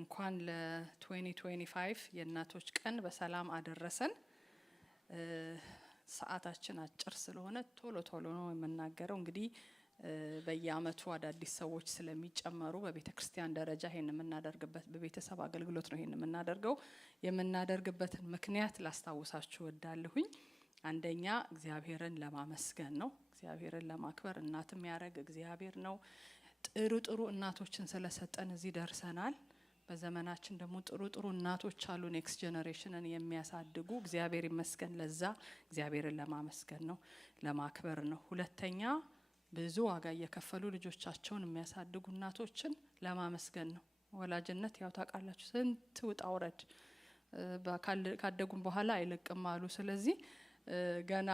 እንኳን ለ2025 የእናቶች ቀን በሰላም አደረሰን። ሰዓታችን አጭር ስለሆነ ቶሎ ነው የምናገረው። እንግዲህ በየአመቱ አዳዲስ ሰዎች ስለሚጨመሩ በቤተክርስቲያን ደረጃ ይሄን የምናደርግበት በቤተሰብ አገልግሎት ነው ይሄን የምናደርገው። የምናደርግበትን ምክንያት ላስታውሳችሁ ወዳለሁኝ። አንደኛ እግዚአብሔርን ለማመስገን ነው። እግዚአብሔርን ለማክበር እናትም ያረግ እግዚአብሔር ነው። ጥሩ እናቶችን ስለሰጠን እዚህ ደርሰናል። በዘመናችን ደግሞ ጥሩ እናቶች አሉ ኔክስት ጄነሬሽንን የሚያሳድጉ። እግዚአብሔር ይመስገን ለዛ። እግዚአብሔርን ለማመስገን ነው፣ ለማክበር ነው። ሁለተኛ ብዙ ዋጋ እየከፈሉ ልጆቻቸውን የሚያሳድጉ እናቶችን ለማመስገን ነው። ወላጅነት ያው ታውቃላችሁ ስንት ውጣ ውረድ ካደጉም በኋላ አይለቅም አሉ። ስለዚህ ገና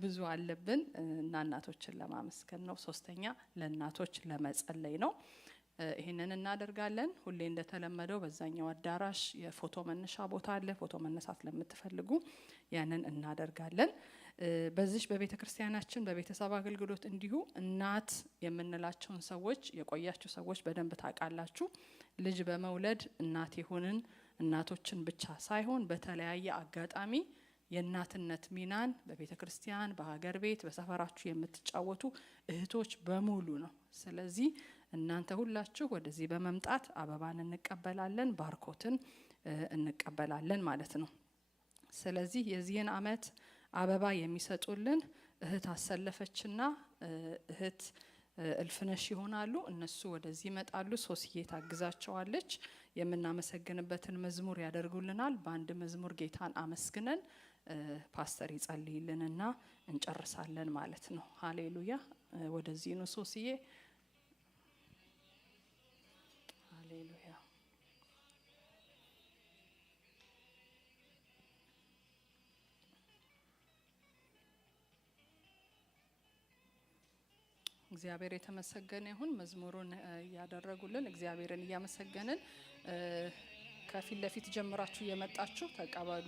ብዙ አለብን እና እናቶችን ለማመስገን ነው። ሶስተኛ ለእናቶች ለመጸለይ ነው። ይሄንን እናደርጋለን። ሁሌ እንደተለመደው በዛኛው አዳራሽ የፎቶ መነሻ ቦታ አለ። ፎቶ መነሳት ለምትፈልጉ ያንን እናደርጋለን። በዚህ በቤተክርስቲያናችን በቤተሰብ አገልግሎት እንዲሁ እናት የምንላቸውን ሰዎች የቆያችሁ ሰዎች በደንብ ታውቃላችሁ። ልጅ በመውለድ እናት የሆንን እናቶችን ብቻ ሳይሆን በተለያየ አጋጣሚ የእናትነት ሚናን በቤተክርስቲያን በሀገር ቤት በሰፈራችሁ የምትጫወቱ እህቶች በሙሉ ነው። ስለዚህ እናንተ ሁላችሁ ወደዚህ በመምጣት አበባን እንቀበላለን፣ ባርኮትን እንቀበላለን ማለት ነው። ስለዚህ የዚህን አመት አበባ የሚሰጡልን እህት አሰለፈችና እህት እልፍነሽ ይሆናሉ። እነሱ ወደዚህ ይመጣሉ። ሶስዬ ታግዛቸዋለች። የምናመሰግንበትን መዝሙር ያደርጉልናል። በአንድ መዝሙር ጌታን አመስግነን ፓስተር ይጸልይልንና እንጨርሳለን ማለት ነው። ሃሌሉያ። ወደዚህ ነው ሶስዬ። ሃሌሉያ። እግዚአብሔር የተመሰገነ ይሁን። መዝሙሩን ያደረጉልን እግዚአብሔርን እያመሰገንን ከፊት ለፊት ጀምራችሁ እየመጣችሁ ተቀበሉ።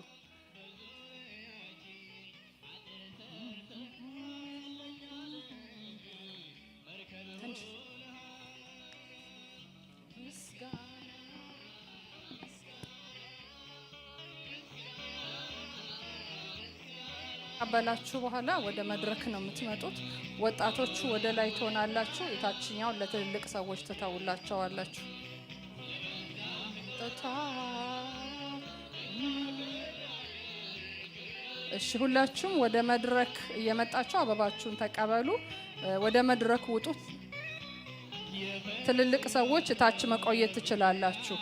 አበላችሁ በኋላ ወደ መድረክ ነው የምትመጡት። ወጣቶቹ ወደ ላይ ትሆናላችሁ። የታችኛው ለትልልቅ ሰዎች ተታውላቸዋላችሁ። እሺ ሁላችሁም ወደ መድረክ እየመጣችሁ አበባችሁን ተቀበሉ። ወደ መድረክ ውጡ። ትልልቅ ሰዎች ታች መቆየት ትችላላችሁ።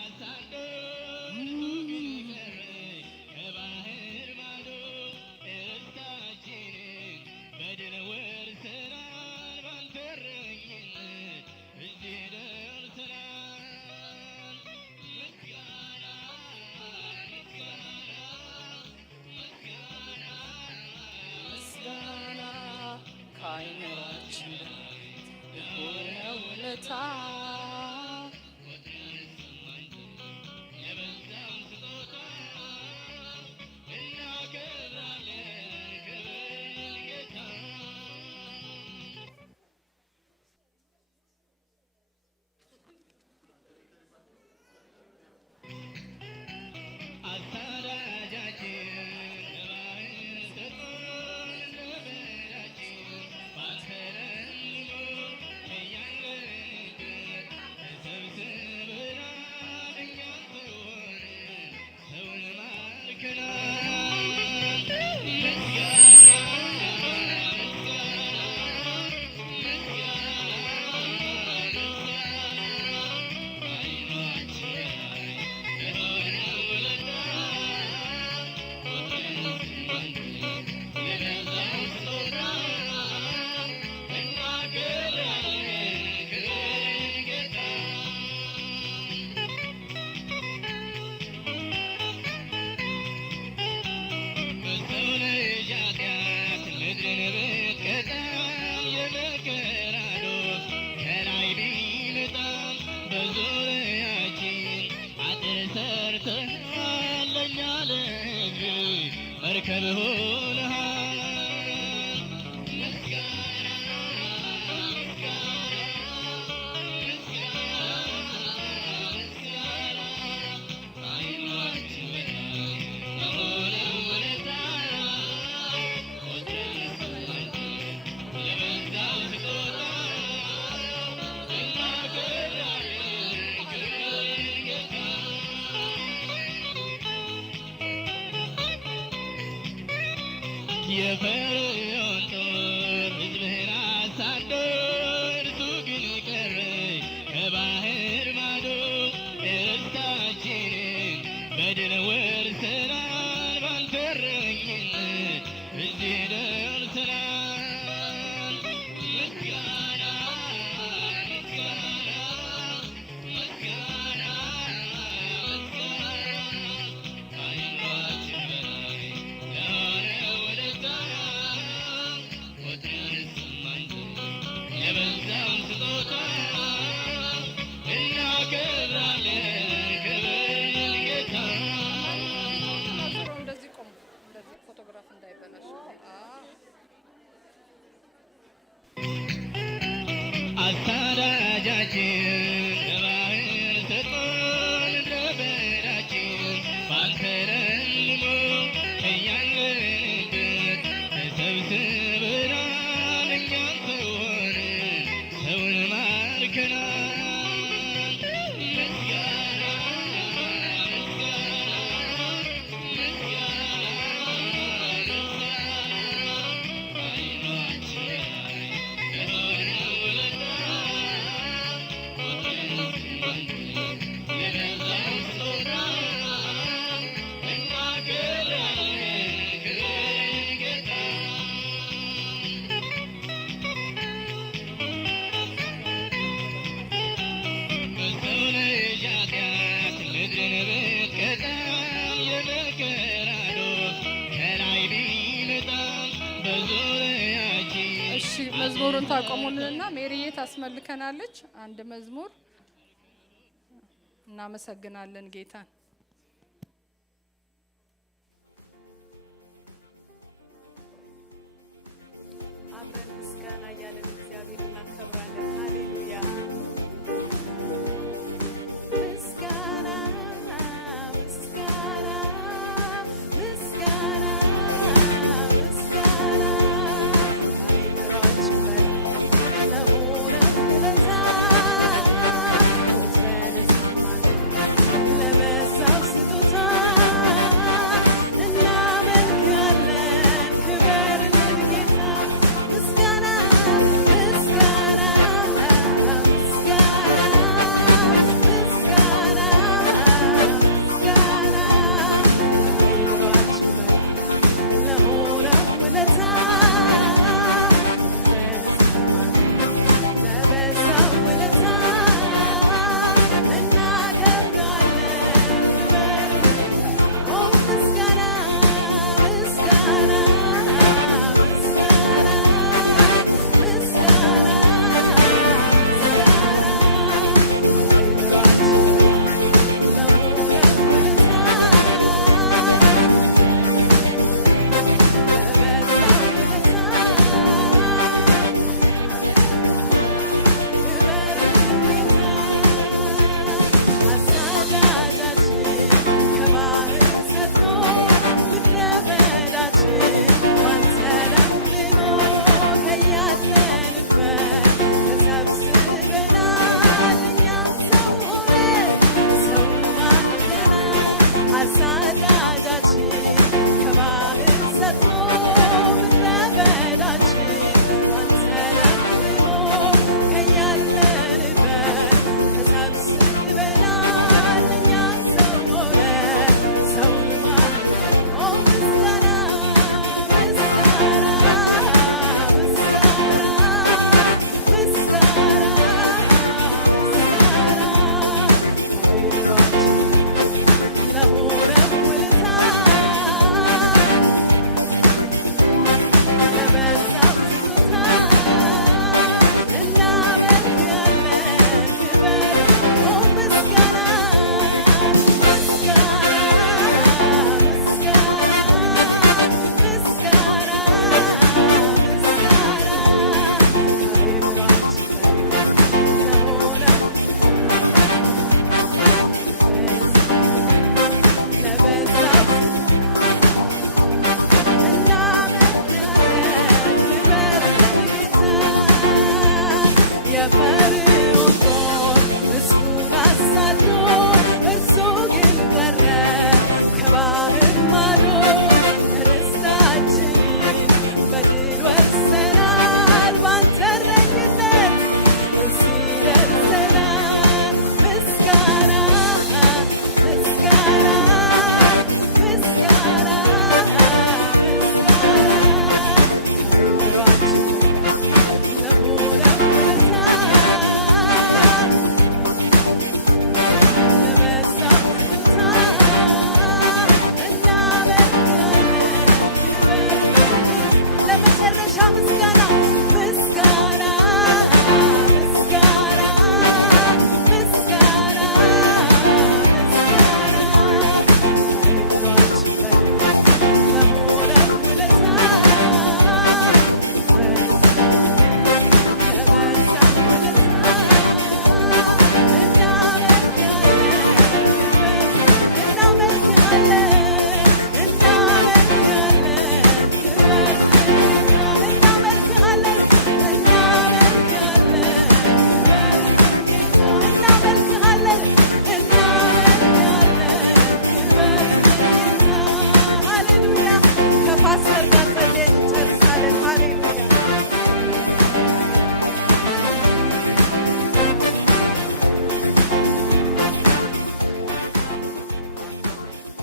የፈርዖን ጦር ሕዝብህን አሳዶ እርሱ ግን ቀረ ከባህር ማዶ ርስታችንን በድል ወርሰናል ባንተ እረኝነት እዚህ ደርሰናል። ምስጋና ምስጋና ምስጋና ምስጋና ከአእምሯችን በላይ ለሆነ ውለታ ቆጥረን ስማንዘር የበዛውን ስጦታ እናከብራለን ክብር ጌታ። እንደዚህ ቆሙ፣ እንደዚህ ፎቶግራፍ እንዳይበላሽ። አሳዳጃችን ከባህር ሰጥቶን ምድረ በዳችን ባንተ ለምልሞ እያለንበት ተሰብስበናል እኛም ሰው ሆነን ሰውን ማርከናል። ምስጋና ምስጋና ምስጋና ምስጋና ከዓይናችን በላይ ለሆነ ውለታ ቆጥረን ስንዘር የበዛውን ስጦታ እናከብራለን ክብር ጌታ። በሰው ልጅ ኃጢአት ምድርን ብትቀጣም የመከራ ዶፍ ከላይ ቢመጣም በዙሪያችን እሺ መዝሙሩን ታቆሙልንና ሜሪዬ ታስመልከናለች። አንድ መዝሙር እናመሰግናለን ጌታን። አብረን ምስጋና እያለን እግዚአብሔር እናከብራለን። ሃሌሉያ ምስጋና ምስጋና ምስጋና ምስጋና ከአእምሯችን በላይ ለሆነ ውለታ ቆጥረን ስማንዘር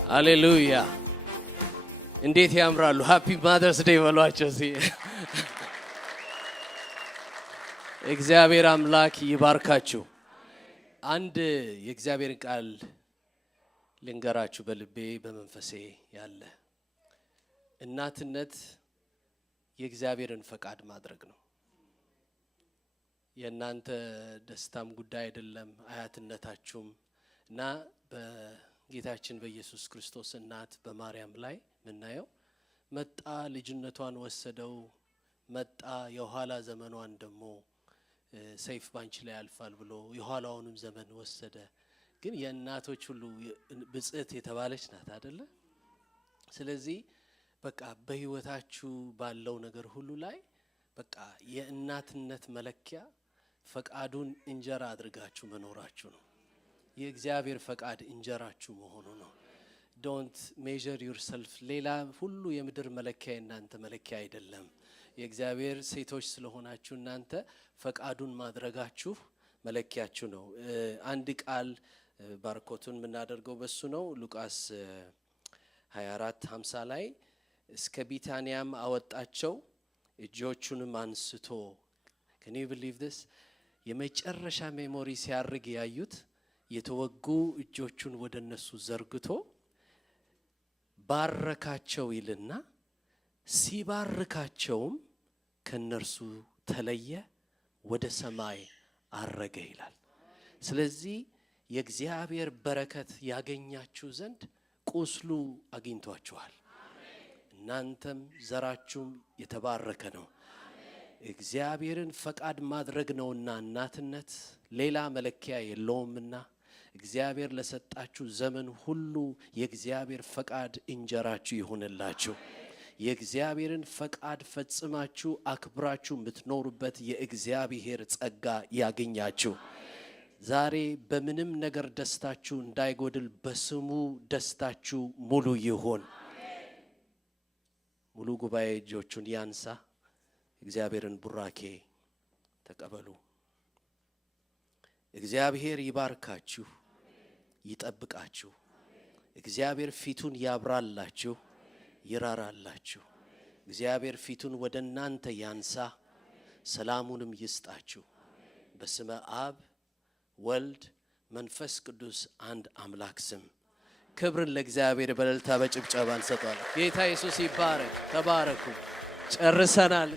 ሃሌሉያ! እንዴት ያምራሉ! ሃፒ ማዘርስ ዴይ በሏቸው። እግዚአብሔር አምላክ ይባርካችሁ። አንድ የእግዚአብሔር ቃል ልንገራችሁ በልቤ በመንፈሴ ያለ። እናትነት የእግዚአብሔርን ፈቃድ ማድረግ ነው። የእናንተ ደስታም ጉዳይ አይደለም አያትነታችሁም። እና በጌታችን በኢየሱስ ክርስቶስ እናት በማርያም ላይ ምናየው መጣ፣ ልጅነቷን ወሰደው፣ መጣ የኋላ ዘመኗን ደግሞ ሰይፍ ባንቺ ላይ ያልፋል ብሎ የኋላውንም ዘመን ወሰደ። ግን የእናቶች ሁሉ ብጽዕት የተባለች ናት አይደለ? ስለዚህ በቃ በህይወታችሁ ባለው ነገር ሁሉ ላይ በቃ የእናትነት መለኪያ ፈቃዱን እንጀራ አድርጋችሁ መኖራችሁ ነው። የእግዚአብሔር ፈቃድ እንጀራችሁ መሆኑ ነው። ዶንት ሜዠር ዩርሰልፍ። ሌላ ሁሉ የምድር መለኪያ እናንተ መለኪያ አይደለም። የእግዚአብሔር ሴቶች ስለሆናችሁ እናንተ ፈቃዱን ማድረጋችሁ መለኪያችሁ ነው። አንድ ቃል ባርኮቱን የምናደርገው በሱ ነው። ሉቃስ 24:50 ላይ እስከ ቢታንያም አወጣቸው፣ እጆቹንም አንስቶ can you believe this? የመጨረሻ ሜሞሪ ሲያርግ ያዩት የተወጉ እጆቹን ወደነሱ ዘርግቶ ባረካቸው ይልና ሲባርካቸውም ከነርሱ ተለየ፣ ወደ ሰማይ አረገ ይላል። ስለዚህ የእግዚአብሔር በረከት ያገኛችሁ ዘንድ ቁስሉ አግኝቷችኋል። እናንተም ዘራችሁም የተባረከ ነው። እግዚአብሔርን ፈቃድ ማድረግ ነውና እናትነት ሌላ መለኪያ የለውምና እግዚአብሔር ለሰጣችሁ ዘመን ሁሉ የእግዚአብሔር ፈቃድ እንጀራችሁ ይሁንላችሁ። የእግዚአብሔርን ፈቃድ ፈጽማችሁ አክብራችሁ የምትኖሩበት የእግዚአብሔር ጸጋ ያገኛችሁ። ዛሬ በምንም ነገር ደስታችሁ እንዳይጎድል በስሙ ደስታችሁ ሙሉ ይሁን። ሙሉ ጉባኤ እጆቹን ያንሳ። እግዚአብሔርን ቡራኬ ተቀበሉ። እግዚአብሔር ይባርካችሁ፣ ይጠብቃችሁ። እግዚአብሔር ፊቱን ያብራላችሁ፣ ይራራላችሁ። እግዚአብሔር ፊቱን ወደ እናንተ ያንሳ፣ ሰላሙንም ይስጣችሁ። በስመ አብ ወልድ መንፈስ ቅዱስ አንድ አምላክ ስም ክብርን ለእግዚአብሔር በእልልታ በጭብጨባ እንሰጣለን። ጌታ ኢየሱስ ይባረክ። ተባረኩ። ጨርሰናል።